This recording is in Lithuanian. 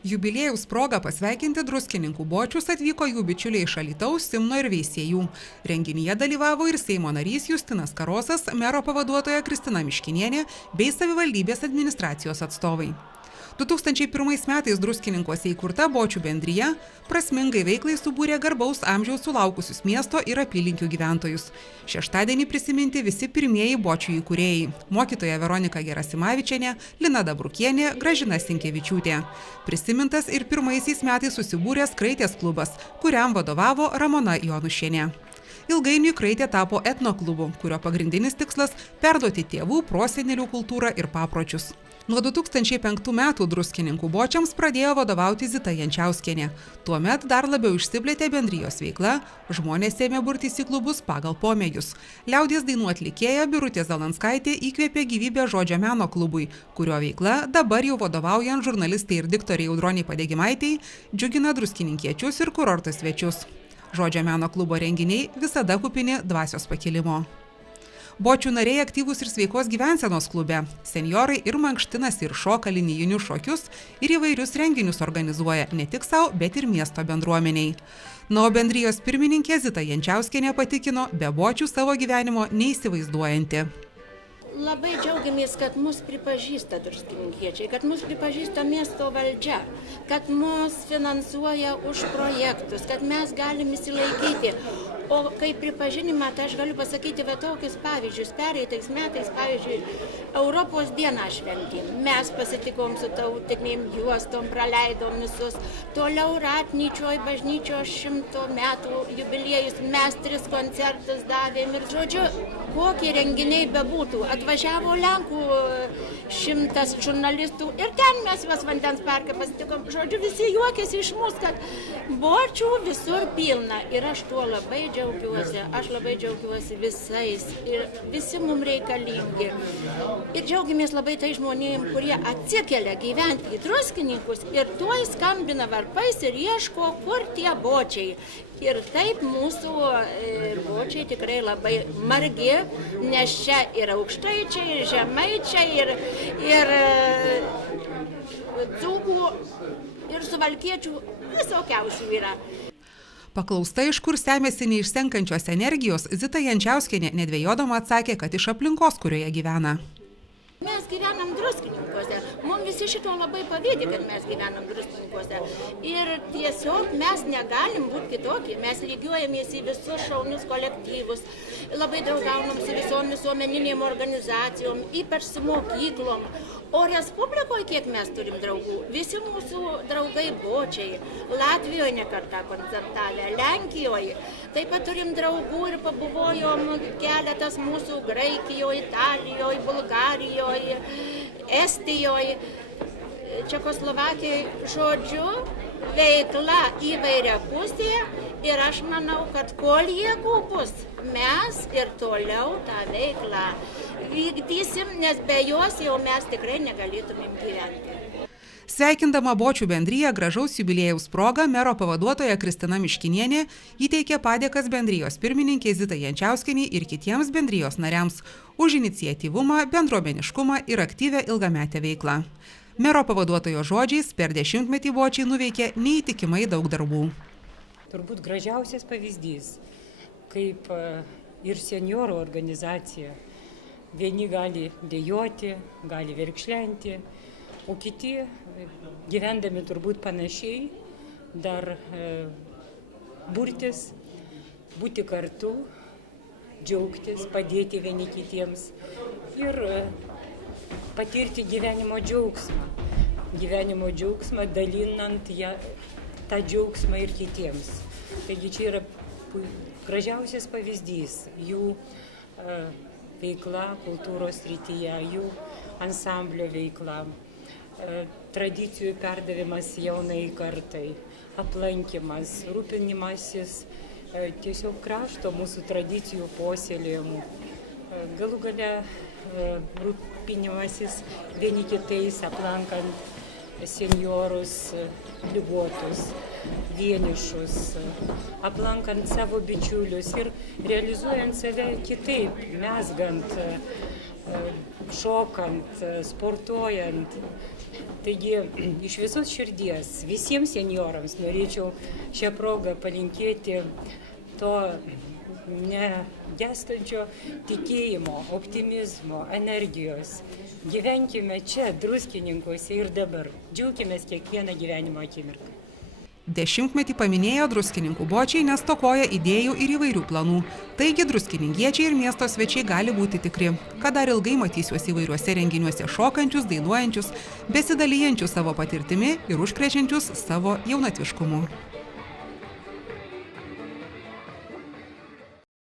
Jubiliejaus proga pasveikinti druskininkų bočius atvyko jų bičiuliai iš Alytaus, Simno ir Veisiejų. Renginyje dalyvavo ir Seimo narys Justinas Karosas, mero pavaduotoja Kristina Miškinienė bei savivaldybės administracijos atstovai. 2001 metais Druskininkuose įkurta bočių bendrija prasmingai veiklai subūrė garbaus amžiaus sulaukusius miesto ir apylinkių gyventojus. Šeštadienį prisiminti visi pirmieji bočių įkūrėjai – mokytoja Veronika Gerasimavičienė, Lina Dabrukienė, Gražina Sinkevičiūtė. Prisimintas ir pirmaisiais metais susibūręs Kraitės klubas, kuriam vadovavo Ramona Jonušienė. Ilgainiui Kraitė tapo etnoklubu, kurio pagrindinis tikslas – perduoti tėvų, prosenelių kultūrą ir papročius. Nuo 2005 metų druskininkų bočiams pradėjo vadovauti Zita Jančiauskienė. Tuomet dar labiau išsiplėtė bendrijos veikla, žmonės ėmė burtis į klubus pagal pomėgius. Liaudies dainų atlikėja Birutė Zalanskaitė įkvėpė gyvybę Žodžio meno klubui, kurio veikla dabar jau vadovaujant žurnalistai ir diktoriai Audroniai Padegimaitei džiugina druskininkiečius ir kurorto svečius. Žodžio meno klubo renginiai visada kupini dvasios pakilimo. Bočių nariai aktyvūs ir sveikos gyvensenos klube. Senjorai ir mankštinasi ir šoka linijinius šokius ir įvairius renginius organizuoja ne tik savo, bet ir miesto bendruomeniai. Na, o bendrijos pirmininkė Zita Jančiauskienė patikino, be bočių savo gyvenimo neįsivaizduojanti. Labai džiaugiamės, kad mus pripažįsta druskininkiečiai, kad mus pripažįsta miesto valdžia, kad mus finansuoja už projektus, kad mes galim įsilaikyti. O kaip pripažinimą, tai aš galiu pasakyti tokius pavyzdžius. Pereitais metais, pavyzdžiui, Europos dieną šventėm. Mes pasitikom su tautinėm juostom, praleidom visus. Toliau Ratnyčioj bažnyčios 100 metų jubiliejus. Mes 3 koncertus davėm ir, žodžiu, kokie renginiai bebūtų. Atvažiavo Lenkų 100 žurnalistų ir ten mes juos vandens parke pasitikom. Žodžiu, visi juokėsi iš mūsų, kad bočių visur pilna. Ir aš tuo labai džiaugiuosi. Aš labai džiaugiuosi visais. Ir visi mums reikalingi. Ir džiaugiamės labai tai žmonėm, kurie atsikelia gyventi į druskininkus ir tuoj skambina varpais ir ieško, kur tie bočiai. Ir taip mūsų bočiai tikrai labai margi, nes čia ir aukštaičiai, ir žemaičiai, ir dzūkų, ir suvalkiečių visokiausių yra. Paklausta, iš kur semiasi neišsenkančios energijos, Zita Jančiauskienė nedvejodama atsakė, kad iš aplinkos, kurioje gyvena. Mes gyvenam druskininkuose. Mums visi šito labai pavydi, kad mes gyvenam druskininkuose. Ir tiesiog mes negalim būti kitokie. Mes lygiuojamės į visus šaunius kolektyvus. Labai daug gaunam su visom visuomeninėm organizacijom, ypač su mokyklom. O Respublikoje kiek mes turim draugų? Visi mūsų draugai bočiai. Latvijoje nekartą koncertavę, Lenkijoje. Taip pat turim draugų ir pabuvojom keletas mūsų Graikijoje, Italijoje, Bulgarijoje, Estijoje, Čekoslovakijoje. Žodžiu, veikla įvairia pusė ir aš manau, kad kol jėgų bus, mes ir toliau tą veiklą vykdysim, nes be jos jau mes tikrai negalėtumėm gyventi. Sveikindama bočių bendriją gražaus jubiliejaus proga, mero pavaduotoja Kristina Miškinienė įteikė padėkas bendrijos pirmininkei Zitai Jančiauskienei ir kitiems bendrijos nariams už iniciatyvumą, bendruomeniškumą ir aktyvią ilgametę veiklą. Mero pavaduotojo žodžiais per 10-metį bočiai nuveikė neįtikimai daug darbų. Turbūt gražiausias pavyzdys, kaip ir senjorų organizacija. Vieni gali dejoti, gali verkšlenti, o kiti, gyvendami turbūt panašiai, dar burtis, būti kartu, džiaugtis, padėti vieni kitiems ir patirti gyvenimo džiaugsmą. Gyvenimo džiaugsmą, dalinant tą džiaugsmą ir kitiems. Taigi čia yra gražiausias pavyzdys jų veikla kultūros srityje, jų ansamblio veikla, tradicijų perdavimas jaunai kartai, aplankymas, rūpinimasis tiesiog krašto mūsų tradicijų puoselėjimų, galų gale rūpinimasis vieni kitais, aplankant senjorus, ligotus, vienišus, aplankant savo bičiulius ir realizuojant save kitaip, mezgant šokant, sportuojant. Taigi iš visos širdies visiems senjorams norėčiau šią progą palinkėti to negęstančio tikėjimo, optimizmo, energijos. Gyvenkime čia, Druskininkuose ir dabar. Džiaukimės kiekvieną gyvenimo akimirką. 10-metį paminėjo druskininkų bočiai, nes stokoja idėjų ir įvairių planų. Taigi druskininkiečiai ir miesto svečiai gali būti tikri, kad dar ilgai matysiuosi įvairiuose renginiuose šokančius, dainuojančius, besidalijančius savo patirtimi ir užkrečiančius savo jaunatviškumu.